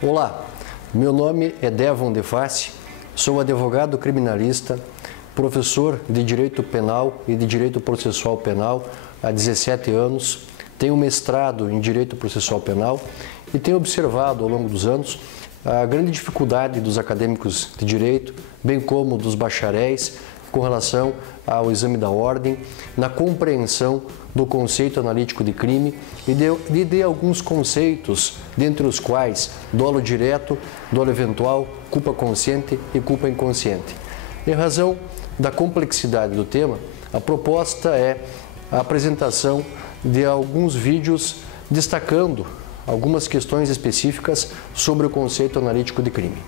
Olá, meu nome é Devon Deface, sou advogado criminalista, professor de Direito Penal e de Direito Processual Penal há 17 anos, tenho mestrado em Direito Processual Penal e tenho observado ao longo dos anos a grande dificuldade dos acadêmicos de Direito, bem como dos bacharéis, com relação ao exame da ordem, na compreensão do conceito analítico de crime e de alguns conceitos, dentre os quais dolo direto, dolo eventual, culpa consciente e culpa inconsciente. Em razão da complexidade do tema, a proposta é a apresentação de alguns vídeos destacando algumas questões específicas sobre o conceito analítico de crime.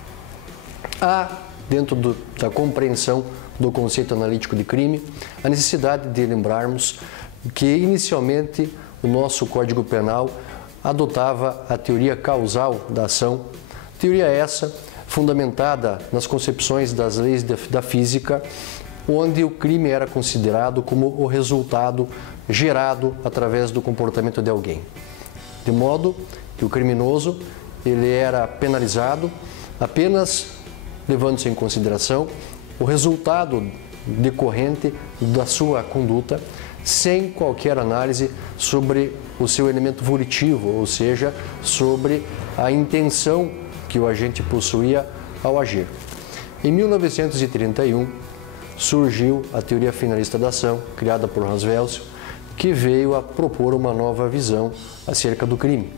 Há, dentro da compreensão do conceito analítico de crime, a necessidade de lembrarmos que, inicialmente, o nosso Código Penal adotava a teoria causal da ação, teoria essa fundamentada nas concepções das leis da física, onde o crime era considerado como o resultado gerado através do comportamento de alguém. De modo que o criminoso ele era penalizado apenas levando-se em consideração o resultado decorrente da sua conduta, sem qualquer análise sobre o seu elemento volitivo, ou seja, sobre a intenção que o agente possuía ao agir. Em 1931, surgiu a teoria finalista da ação, criada por Hans Welsel, que veio a propor uma nova visão acerca do crime.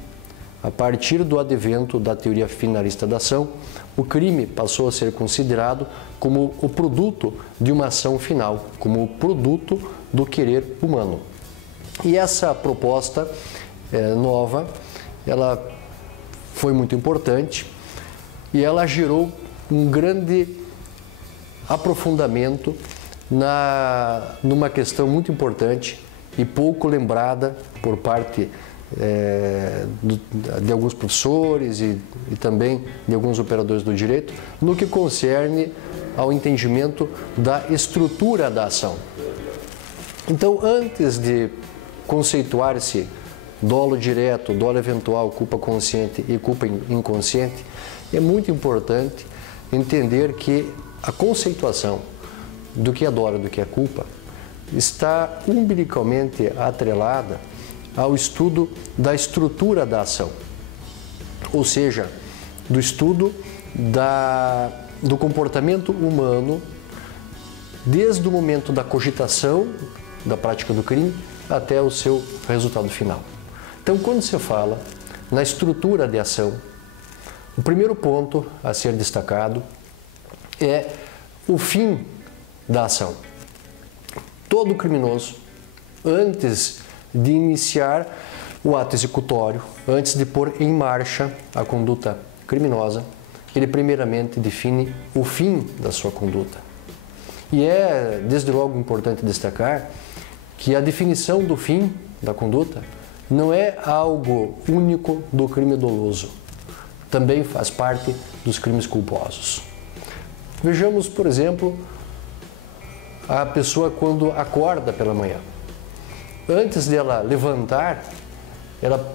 A partir do advento da teoria finalista da ação, o crime passou a ser considerado como o produto de uma ação final, como o produto do querer humano. E essa proposta nova, ela foi muito importante e ela gerou um grande aprofundamento numa questão muito importante e pouco lembrada por parte de alguns professores e também de alguns operadores do direito, no que concerne ao entendimento da estrutura da ação. Então, antes de conceituar-se dolo direto, dolo eventual, culpa consciente e culpa inconsciente, é muito importante entender que a conceituação do que é dolo e do que é culpa está umbilicalmente atrelada ao estudo da estrutura da ação, ou seja, do estudo do comportamento humano desde o momento da cogitação da prática do crime até o seu resultado final. Então, quando se fala na estrutura de ação, o primeiro ponto a ser destacado é o fim da ação. Todo criminoso, antes de iniciar o ato executório, antes de pôr em marcha a conduta criminosa, ele primeiramente define o fim da sua conduta. E é, desde logo, importante destacar que a definição do fim da conduta não é algo único do crime doloso. Também faz parte dos crimes culposos. Vejamos, por exemplo, a pessoa quando acorda pela manhã. Antes dela levantar,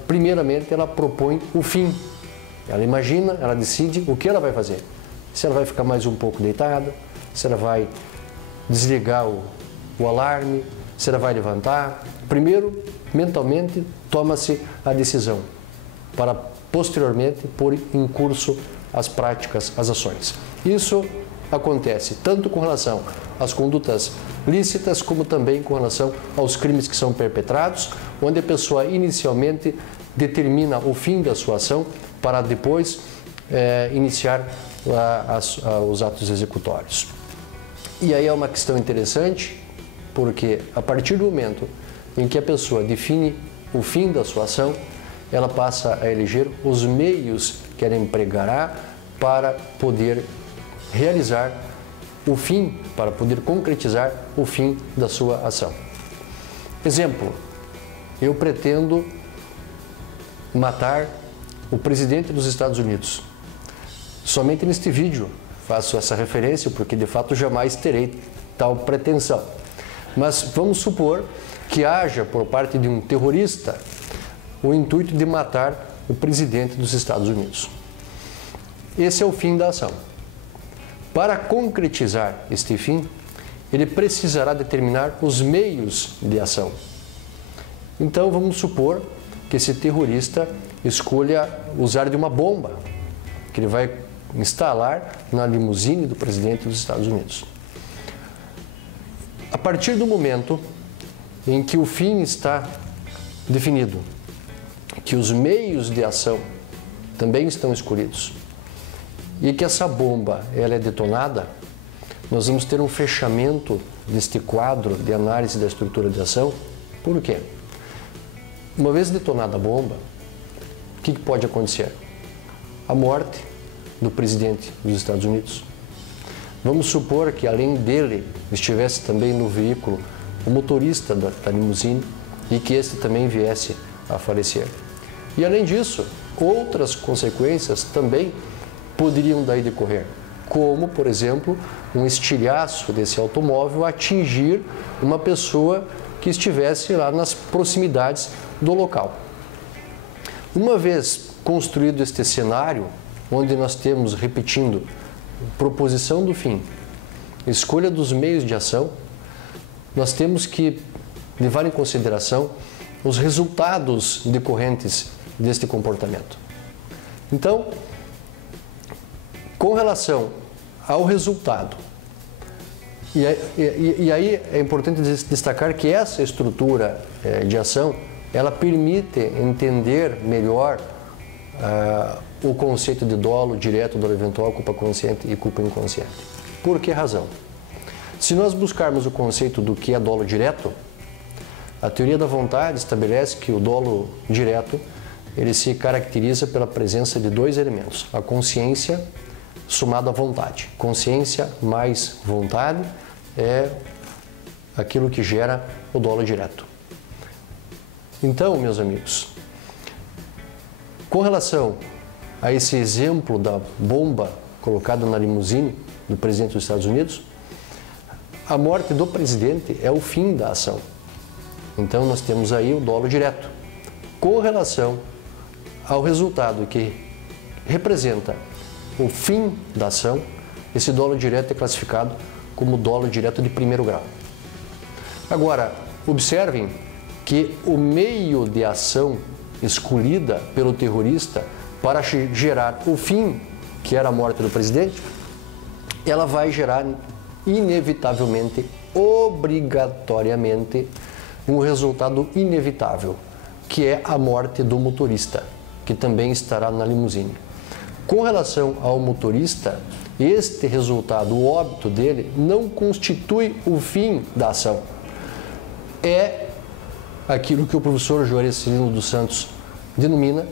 primeiramente ela propõe o fim. Ela imagina, ela decide o que ela vai fazer. Se ela vai ficar mais um pouco deitada, se ela vai desligar o alarme, se ela vai levantar. Primeiro, mentalmente, toma-se a decisão para posteriormente pôr em curso as práticas, as ações. Isso acontece tanto com relação às condutas lícitas, como também com relação aos crimes que são perpetrados, onde a pessoa inicialmente determina o fim da sua ação para depois iniciar os atos executórios. E aí é uma questão interessante, porque a partir do momento em que a pessoa define o fim da sua ação, ela passa a eleger os meios que ela empregará para poder realizar o fim, para poder concretizar o fim da sua ação. Exemplo, eu pretendo matar o presidente dos Estados Unidos. Somente neste vídeo faço essa referência, porque de fato jamais terei tal pretensão. Mas vamos supor que haja por parte de um terrorista o intuito de matar o presidente dos Estados Unidos. esse é o fim da ação. Para concretizar este fim, ele precisará determinar os meios de ação. Então, vamos supor que esse terrorista escolha usar de uma bomba, que ele vai instalar na limusine do presidente dos Estados Unidos. A partir do momento em que o fim está definido, que os meios de ação também estão escolhidos e que essa bomba ela é detonada, nós vamos ter um fechamento deste quadro de análise da estrutura de ação. Por quê? Uma vez detonada a bomba, o que pode acontecer? A morte do presidente dos Estados Unidos. Vamos supor que além dele estivesse também no veículo o motorista da limusine e que este também viesse a falecer. E além disso, outras consequências também poderiam daí decorrer, como, por exemplo, um estilhaço desse automóvel atingir uma pessoa que estivesse lá nas proximidades do local. Uma vez construído este cenário, onde nós temos, repetindo, proposição do fim, escolha dos meios de ação, nós temos que levar em consideração os resultados decorrentes deste comportamento. Então, com relação ao resultado, e aí é importante destacar que essa estrutura de ação, ela permite entender melhor o conceito de dolo direto, dolo eventual, culpa consciente e culpa inconsciente. Por que razão? Se nós buscarmos o conceito do que é dolo direto, a teoria da vontade estabelece que o dolo direto ele se caracteriza pela presença de dois elementos, a consciência somada à vontade. Consciência mais vontade é aquilo que gera o dolo direto. Então, meus amigos, com relação a esse exemplo da bomba colocada na limusine do presidente dos Estados Unidos, a morte do presidente é o fim da ação. Então, nós temos aí o dolo direto. Com relação ao resultado que representa o fim da ação, esse dolo direto é classificado como dolo direto de primeiro grau. Agora, observem que o meio de ação escolhida pelo terrorista para gerar o fim, que era a morte do presidente, ela vai gerar inevitavelmente, obrigatoriamente, um resultado inevitável, que é a morte do motorista, que também estará na limusine. Com relação ao motorista, este resultado, o óbito dele, não constitui o fim da ação. É aquilo que o professor Juarez Cirino dos Santos denomina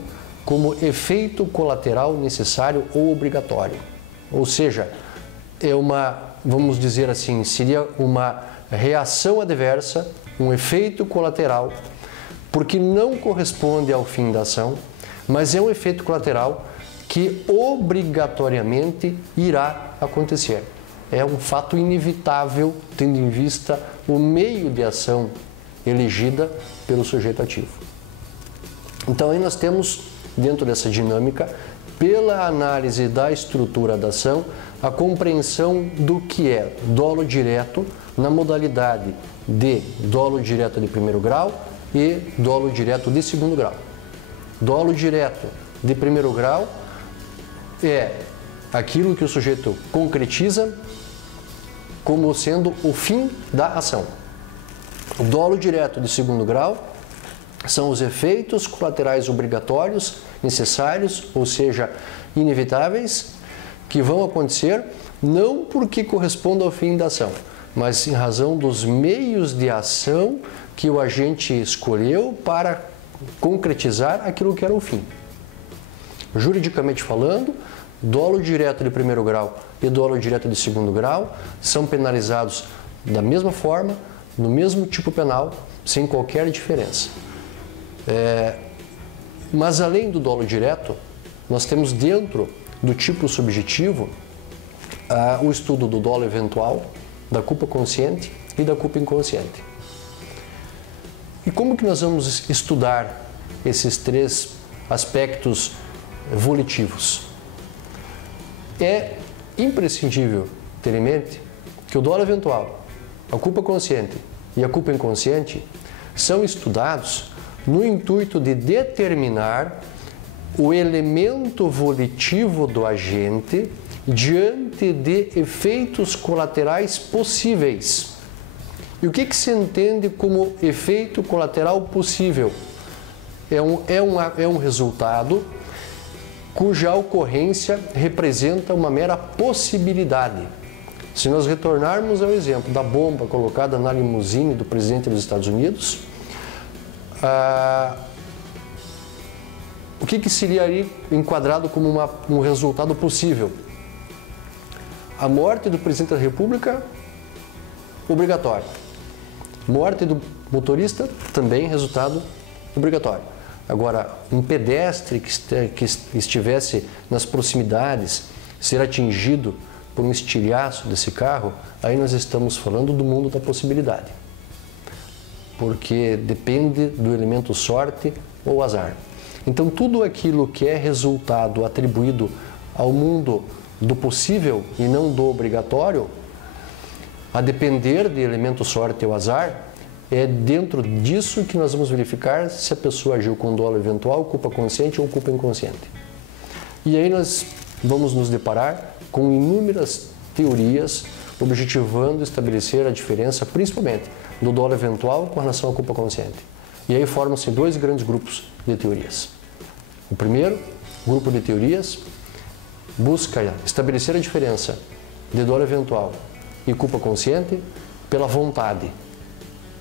como efeito colateral necessário ou obrigatório. Ou seja, é uma, vamos dizer assim, seria uma reação adversa, um efeito colateral, porque não corresponde ao fim da ação, mas é um efeito colateral que obrigatoriamente irá acontecer. É um fato inevitável, tendo em vista o meio de ação elegida pelo sujeito ativo. Então aí nós temos, dentro dessa dinâmica, pela análise da estrutura da ação, a compreensão do que é dolo direto na modalidade de dolo direto de primeiro grau e dolo direto de segundo grau. Dolo direto de primeiro grau é aquilo que o sujeito concretiza como sendo o fim da ação. O dolo direto de segundo grau são os efeitos colaterais obrigatórios, necessários, ou seja, inevitáveis, que vão acontecer não porque correspondam ao fim da ação, mas em razão dos meios de ação que o agente escolheu para concretizar aquilo que era o fim. Juridicamente falando, dolo direto de primeiro grau e dolo direto de segundo grau são penalizados da mesma forma, no mesmo tipo penal, sem qualquer diferença. Mas além do dolo direto, nós temos dentro do tipo subjetivo o estudo do dolo eventual, da culpa consciente e da culpa inconsciente. E como que nós vamos estudar esses três aspectos volitivos? é imprescindível ter em mente que o dolo eventual, a culpa consciente e a culpa inconsciente são estudados no intuito de determinar o elemento volitivo do agente diante de efeitos colaterais possíveis. E o que se entende como efeito colateral possível? É um resultado cuja ocorrência representa uma mera possibilidade. Se nós retornarmos ao exemplo da bomba colocada na limusine do presidente dos Estados Unidos, o que seria aí enquadrado como um resultado possível? A morte do presidente da República, obrigatório. Morte do motorista, também resultado obrigatório. Agora, um pedestre que estivesse nas proximidades ser atingido por um estilhaço desse carro, aí nós estamos falando do mundo da possibilidade. Porque depende do elemento sorte ou azar. Então, tudo aquilo que é resultado atribuído ao mundo do possível e não do obrigatório, a depender de elemento sorte ou azar, é dentro disso que nós vamos verificar se a pessoa agiu com dolo eventual, culpa consciente ou culpa inconsciente. E aí nós vamos nos deparar com inúmeras teorias objetivando estabelecer a diferença, principalmente, do dolo eventual com relação à culpa consciente. E aí formam-se dois grandes grupos de teorias. O primeiro grupo de teorias busca estabelecer a diferença de dolo eventual e culpa consciente pela vontade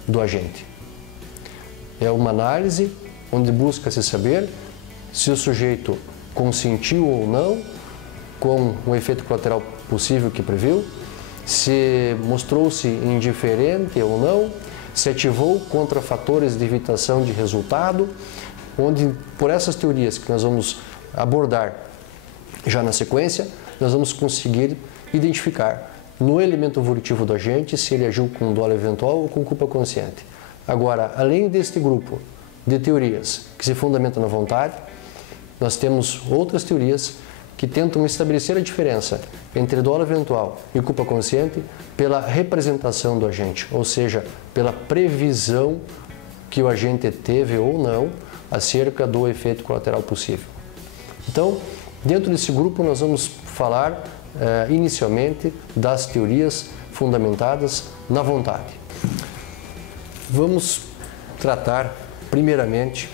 do agente. É uma análise onde busca-se saber se o sujeito consentiu ou não com o efeito colateral possível que previu, se mostrou-se indiferente ou não, se ativou contra fatores de evitação de resultado, onde, por essas teorias que nós vamos abordar já na sequência, nós vamos conseguir identificar no elemento volitivo do agente se ele agiu com dolo eventual ou com culpa consciente. Agora, além deste grupo de teorias que se fundamentam na vontade, nós temos outras teorias que tentam estabelecer a diferença entre dolo eventual e culpa consciente pela representação do agente, ou seja, pela previsão que o agente teve ou não acerca do efeito colateral possível. Então, dentro desse grupo nós vamos falar inicialmente das teorias fundamentadas na vontade. Vamos tratar primeiramente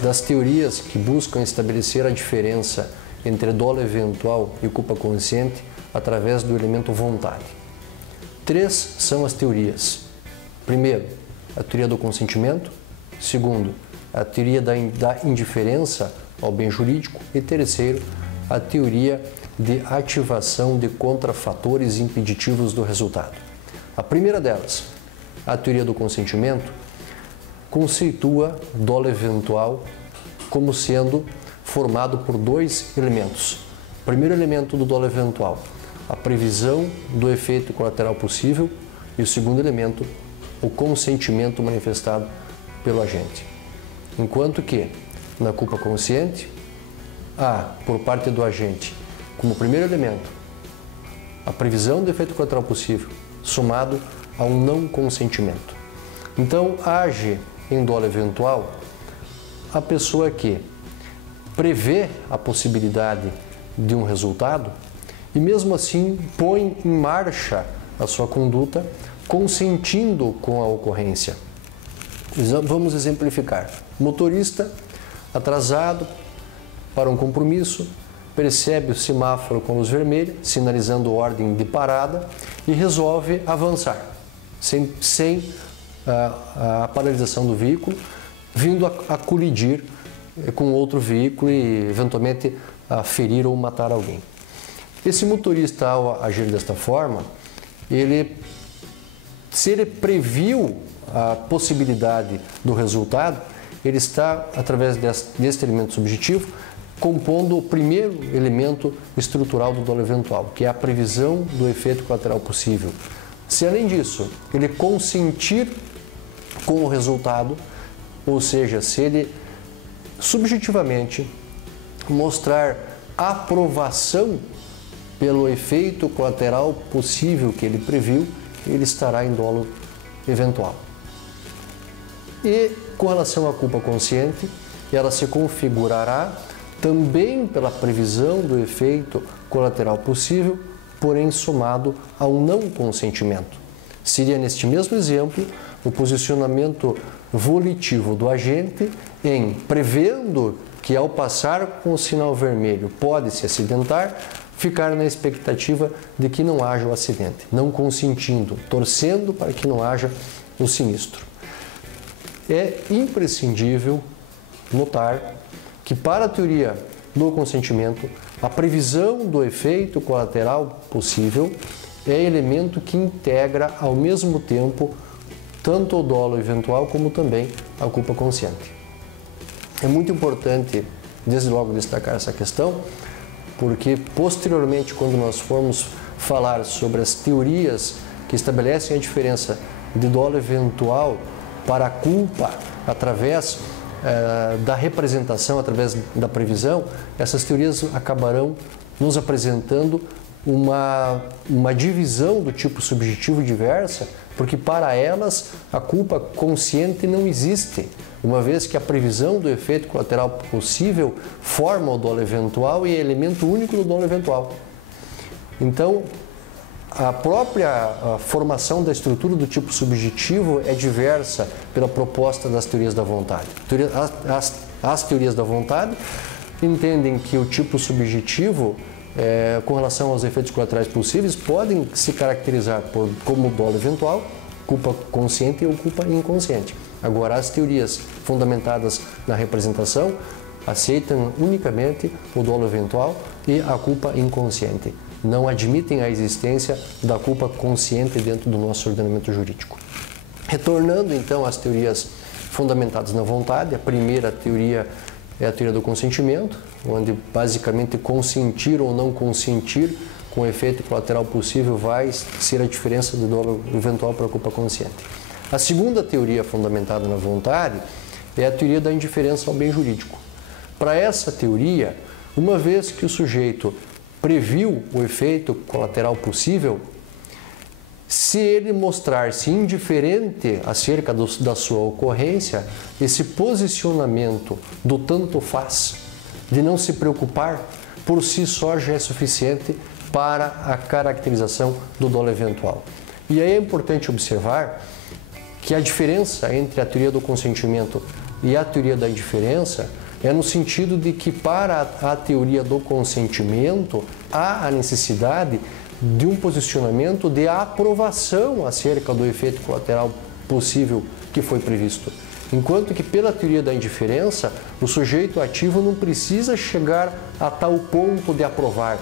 das teorias que buscam estabelecer a diferença entre dolo eventual e culpa consciente através do elemento vontade. Três são as teorias. Primeiro, a teoria do consentimento. Segundo, a teoria da indiferença ao bem jurídico. E terceiro, a teoria de ativação de contrafatores impeditivos do resultado. A primeira delas, a teoria do consentimento, conceitua dolo eventual como sendo formado por dois elementos. O primeiro elemento do dolo eventual, a previsão do efeito colateral possível, e o segundo elemento, o consentimento manifestado pelo agente. Enquanto que, na culpa consciente, há, por parte do agente, como primeiro elemento, a previsão do efeito colateral possível, somado a um não consentimento. Então, age em dolo eventual a pessoa que prevê a possibilidade de um resultado e mesmo assim põe em marcha a sua conduta consentindo com a ocorrência. Vamos exemplificar. Motorista atrasado para um compromisso, percebe o semáforo com luz vermelha, sinalizando ordem de parada e resolve avançar, sem a paralisação do veículo, vindo a colidir com outro veículo e eventualmente a ferir ou matar alguém. Esse motorista, ao agir desta forma, se ele previu a possibilidade do resultado, ele está, através deste elemento subjetivo, compondo o primeiro elemento estrutural do dolo eventual, que é a previsão do efeito colateral possível. Se, além disso, ele consentir com o resultado, ou seja, se ele subjetivamente mostrar aprovação pelo efeito colateral possível que ele previu, ele estará em dolo eventual. E com relação à culpa consciente, ela se configurará também pela previsão do efeito colateral possível, porém somado ao não consentimento. Seria, neste mesmo exemplo, o posicionamento volitivo do agente em prevendo que ao passar com o sinal vermelho pode se acidentar, ficar na expectativa de que não haja o acidente, não consentindo, torcendo para que não haja o sinistro. É imprescindível notar que para a teoria do consentimento, a previsão do efeito colateral possível é elemento que integra ao mesmo tempo tanto o dolo eventual como também a culpa consciente. É muito importante, desde logo, destacar essa questão, porque posteriormente, quando nós formos falar sobre as teorias que estabelecem a diferença de dolo eventual para a culpa através da representação, através da previsão, essas teorias acabarão nos apresentando uma divisão do tipo subjetivo diversa, porque para elas a culpa consciente não existe, uma vez que a previsão do efeito colateral possível forma o dolo eventual e é elemento único do dolo eventual. Então, a própria formação da estrutura do tipo subjetivo é diversa pela proposta das teorias da vontade. As teorias da vontade entendem que o tipo subjetivo, com relação aos efeitos colaterais possíveis, podem se caracterizar como dolo eventual, culpa consciente ou culpa inconsciente. Agora, as teorias fundamentadas na representação aceitam unicamente o dolo eventual e a culpa inconsciente. Não admitem a existência da culpa consciente dentro do nosso ordenamento jurídico. Retornando então às teorias fundamentadas na vontade, a primeira teoria é a teoria do consentimento, onde basicamente consentir ou não consentir com o efeito colateral possível vai ser a diferença do dolo eventual para a culpa consciente. A segunda teoria fundamentada na vontade é a teoria da indiferença ao bem jurídico. Para essa teoria, uma vez que o sujeito previu o efeito colateral possível, se ele mostrar-se indiferente acerca da sua ocorrência, esse posicionamento do tanto faz, de não se preocupar, por si só já é suficiente para a caracterização do dolo eventual. E aí é importante observar que a diferença entre a teoria do consentimento e a teoria da indiferença é no sentido de que para a teoria do consentimento há a necessidade de um posicionamento de aprovação acerca do efeito colateral possível que foi previsto. Enquanto que pela teoria da indiferença, o sujeito ativo não precisa chegar a tal ponto de aprovar.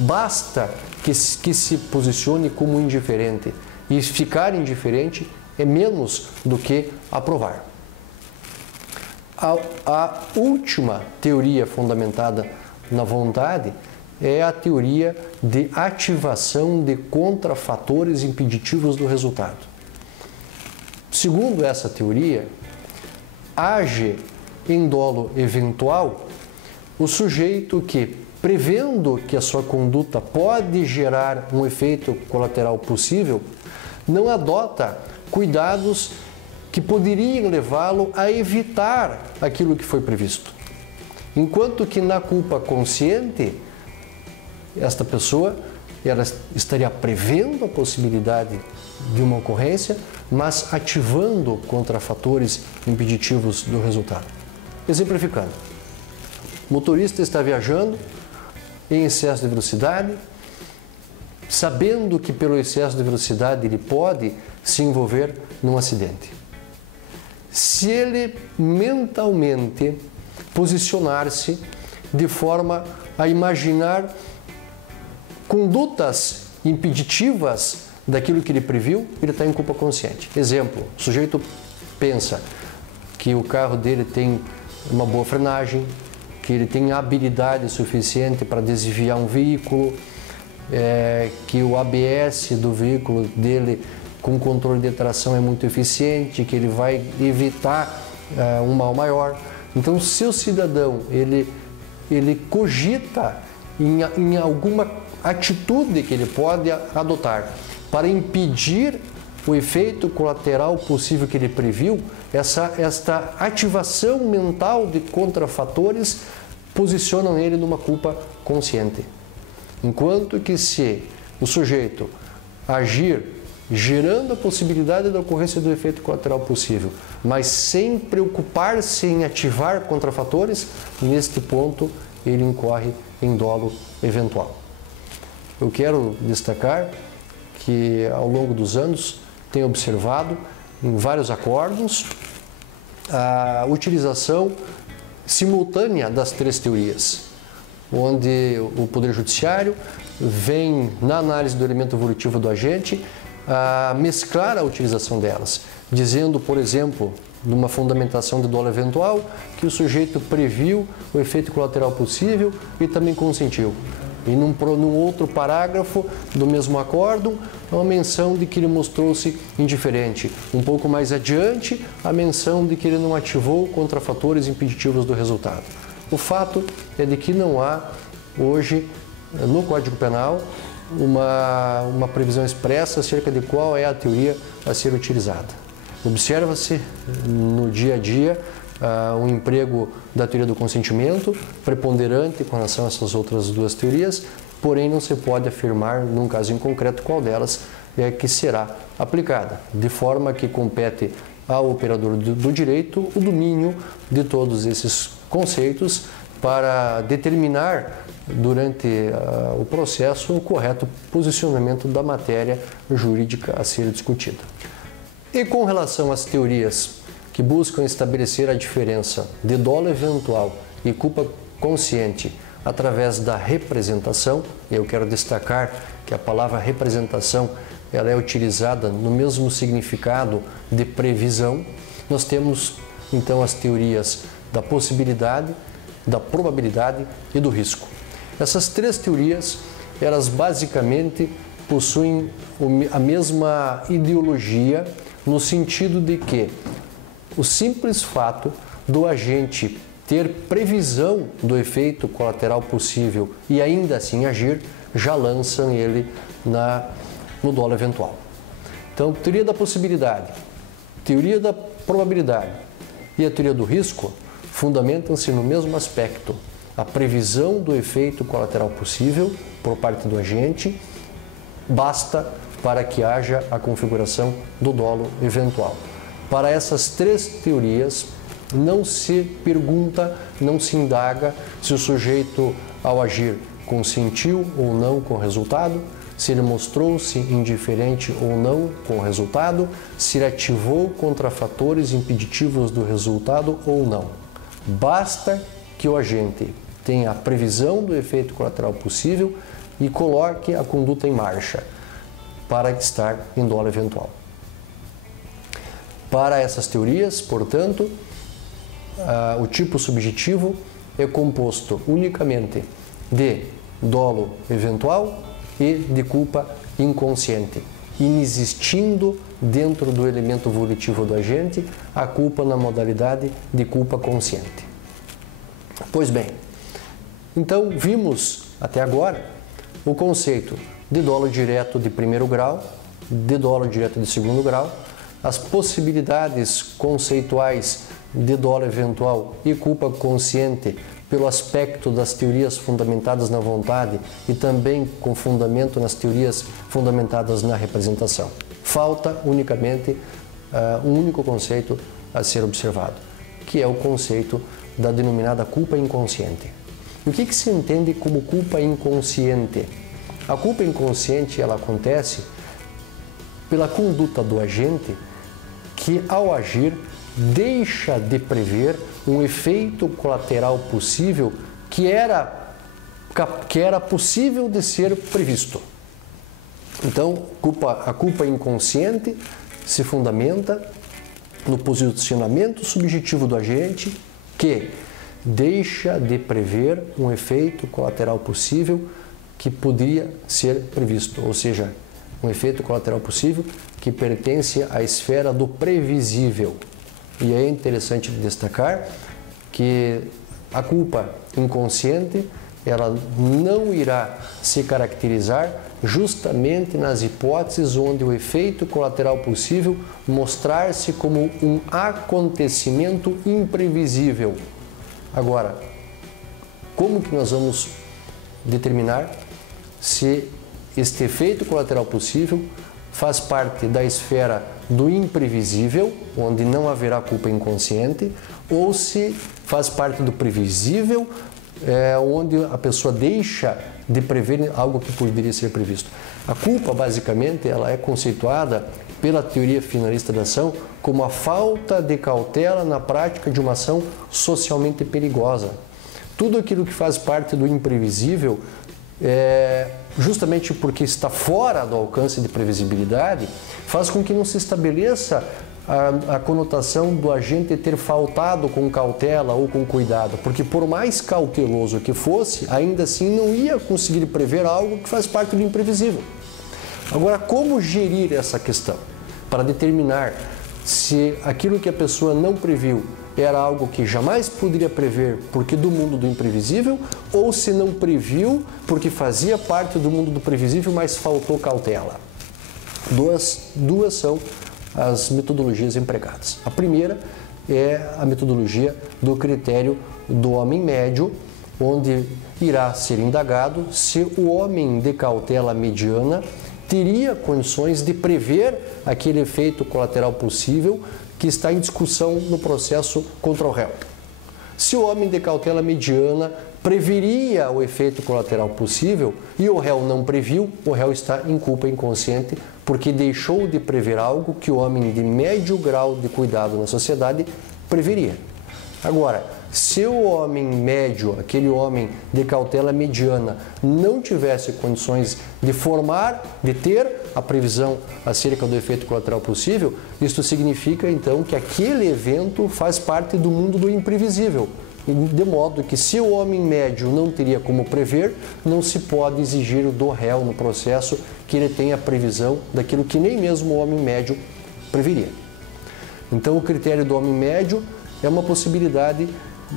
Basta que se posicione como indiferente. E ficar indiferente é menos do que aprovar. A última teoria fundamentada na vontade é a teoria de ativação de contrafatores impeditivos do resultado. Segundo essa teoria, age em dolo eventual o sujeito que, prevendo que a sua conduta pode gerar um efeito colateral possível, não adota cuidados que poderiam levá-lo a evitar aquilo que foi previsto. Enquanto que na culpa consciente, esta pessoa ela estaria prevendo a possibilidade de uma ocorrência, mas ativando contrafatores impeditivos do resultado. Exemplificando, o motorista está viajando em excesso de velocidade, sabendo que pelo excesso de velocidade ele pode se envolver num acidente. Se ele mentalmente posicionar-se de forma a imaginar condutas impeditivas daquilo que ele previu, ele está em culpa consciente. Exemplo, o sujeito pensa que o carro dele tem uma boa frenagem, que ele tem habilidade suficiente para desviar um veículo, que o ABS do veículo dele com controle de tração é muito eficiente, que ele vai evitar um mal maior. Então, se o cidadão ele cogita em alguma atitude que ele pode adotar para impedir o efeito colateral possível que ele previu, esta ativação mental de contrafatores posicionam ele numa culpa consciente. Enquanto que se o sujeito agir gerando a possibilidade da ocorrência do efeito colateral possível, mas sem preocupar-se em ativar contrafatores, neste ponto ele incorre em dolo eventual. Eu quero destacar que ao longo dos anos tenho observado em vários acordos a utilização simultânea das três teorias, onde o Poder Judiciário vem, na análise do elemento volitivo do agente, a mesclar a utilização delas, dizendo, por exemplo, numa fundamentação de dolo eventual, que o sujeito previu o efeito colateral possível e também consentiu. E num outro parágrafo do mesmo acórdão, uma menção de que ele mostrou-se indiferente. Um pouco mais adiante, a menção de que ele não ativou contrafatores impeditivos do resultado. O fato é de que não há, hoje, no Código Penal, uma previsão expressa acerca de qual é a teoria a ser utilizada. Observa-se no dia a dia um emprego da teoria do consentimento preponderante com relação a essas outras duas teorias, porém não se pode afirmar, num caso em concreto, qual delas é que será aplicada, de forma que compete ao operador do direito o domínio de todos esses conceitos para determinar durante o processo o correto posicionamento da matéria jurídica a ser discutida. E com relação às teorias que buscam estabelecer a diferença de dolo eventual e culpa consciente através da representação, e eu quero destacar que a palavra representação ela é utilizada no mesmo significado de previsão, nós temos então as teorias da possibilidade, da probabilidade e do risco. Essas três teorias, elas basicamente possuem a mesma ideologia no sentido de que o simples fato do agente ter previsão do efeito colateral possível e ainda assim agir, já lançam ele no dolo eventual. Então, teoria da possibilidade, teoria da probabilidade e a teoria do risco fundamentam-se no mesmo aspecto, a previsão do efeito colateral possível por parte do agente basta para que haja a configuração do dolo eventual. Para essas três teorias, não se pergunta, não se indaga se o sujeito, ao agir, consentiu ou não com o resultado, se ele mostrou-se indiferente ou não com o resultado, se ele ativou contrafatores impeditivos do resultado ou não. Basta que o agente tenha a previsão do efeito colateral possível e coloque a conduta em marcha para estar em dolo eventual. Para essas teorias, portanto, o tipo subjetivo é composto unicamente de dolo eventual e de culpa inconsciente, inexistindo dentro do elemento volitivo do agente a culpa na modalidade de culpa consciente. Pois bem, então vimos até agora o conceito de dolo direto de primeiro grau, de dolo direto de segundo grau, as possibilidades conceituais de dolo eventual e culpa consciente pelo aspecto das teorias fundamentadas na vontade e também com fundamento nas teorias fundamentadas na representação. Falta unicamente um único conceito a ser observado, que é o conceito da denominada culpa inconsciente. E o que se entende como culpa inconsciente? A culpa inconsciente ela acontece pela conduta do agente que, ao agir, deixa de prever um efeito colateral possível que era possível de ser previsto. Então, a culpa inconsciente se fundamenta no posicionamento subjetivo do agente que deixa de prever um efeito colateral possível que poderia ser previsto, ou seja, um efeito colateral possível que pertence à esfera do previsível. E é interessante destacar que a culpa inconsciente ela não irá se caracterizar justamente nas hipóteses onde o efeito colateral possível mostrar-se como um acontecimento imprevisível. Agora, como que nós vamos determinar se este efeito colateral possível faz parte da esfera do imprevisível, onde não haverá culpa inconsciente, ou se faz parte do previsível, onde a pessoa deixa de prever algo que poderia ser previsto. A culpa, basicamente, ela é conceituada pela teoria finalista da ação como a falta de cautela na prática de uma ação socialmente perigosa. Tudo aquilo que faz parte do imprevisível, justamente porque está fora do alcance de previsibilidade, faz com que não se estabeleça a conotação do agente ter faltado com cautela ou com cuidado, porque por mais cauteloso que fosse, ainda assim não ia conseguir prever algo que faz parte do imprevisível. Agora, como gerir essa questão? Para determinar se aquilo que a pessoa não previu era algo que jamais poderia prever porque do mundo do imprevisível, ou se não previu porque fazia parte do mundo do previsível, mas faltou cautela. Duas são as metodologias empregadas. A primeira é a metodologia do critério do homem médio, onde irá ser indagado se o homem de cautela mediana teria condições de prever aquele efeito colateral possível que está em discussão no processo contra o réu. Se o homem de cautela mediana preveria o efeito colateral possível e o réu não previu, o réu está em culpa inconsciente porque deixou de prever algo que o homem de médio grau de cuidado na sociedade preveria. Agora, se o homem médio, aquele homem de cautela mediana, não tivesse condições de ter a previsão acerca do efeito colateral possível, isto significa então que aquele evento faz parte do mundo do imprevisível. De modo que se o homem médio não teria como prever, não se pode exigir do réu no processo que ele tenha previsão daquilo que nem mesmo o homem médio preveria. Então o critério do homem médio é uma possibilidade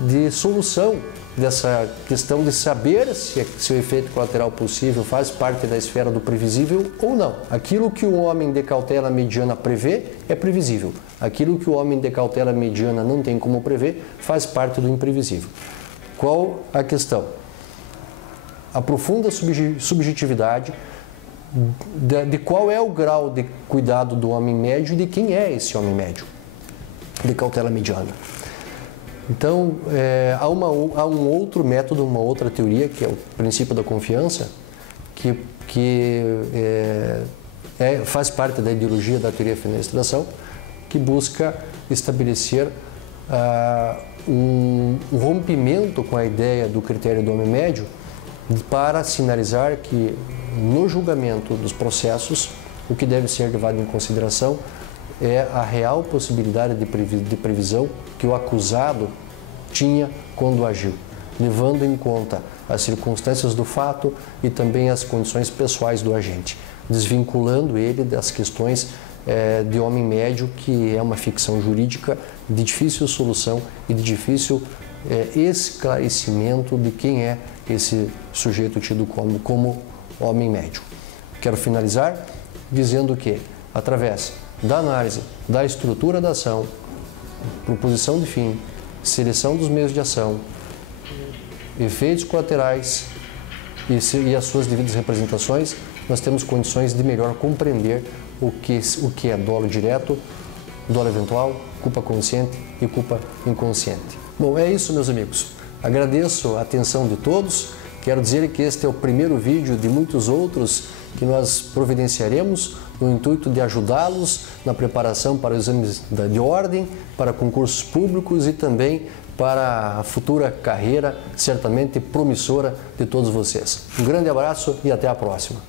de solução dessa questão de saber se o efeito colateral possível faz parte da esfera do previsível ou não. Aquilo que o homem de cautela mediana prevê é previsível. Aquilo que o homem de cautela mediana não tem como prever faz parte do imprevisível. Qual a questão? A profunda subjetividade de qual é o grau de cuidado do homem médio e de quem é esse homem médio de cautela mediana. Então, há um outro método, uma outra teoria, que é o princípio da confiança, que faz parte da ideologia da teoria finalista da ação, que busca estabelecer um rompimento com a ideia do critério do homem médio para sinalizar que, no julgamento dos processos, o que deve ser levado em consideração é a real possibilidade de previsão que o acusado tinha quando agiu, levando em conta as circunstâncias do fato e também as condições pessoais do agente, desvinculando ele das questões de homem médio, que é uma ficção jurídica de difícil solução e de difícil esclarecimento de quem é esse sujeito tido como homem médio. Quero finalizar dizendo que, através da análise da estrutura da ação, proposição de fim, seleção dos meios de ação, efeitos colaterais e as suas devidas representações, nós temos condições de melhor compreender o que é dolo direto, dolo eventual, culpa consciente e culpa inconsciente. Bom, é isso, meus amigos. Agradeço a atenção de todos. Quero dizer que este é o primeiro vídeo de muitos outros que nós providenciaremos no intuito de ajudá-los na preparação para exames de ordem, para concursos públicos e também para a futura carreira certamente promissora de todos vocês. Um grande abraço e até a próxima.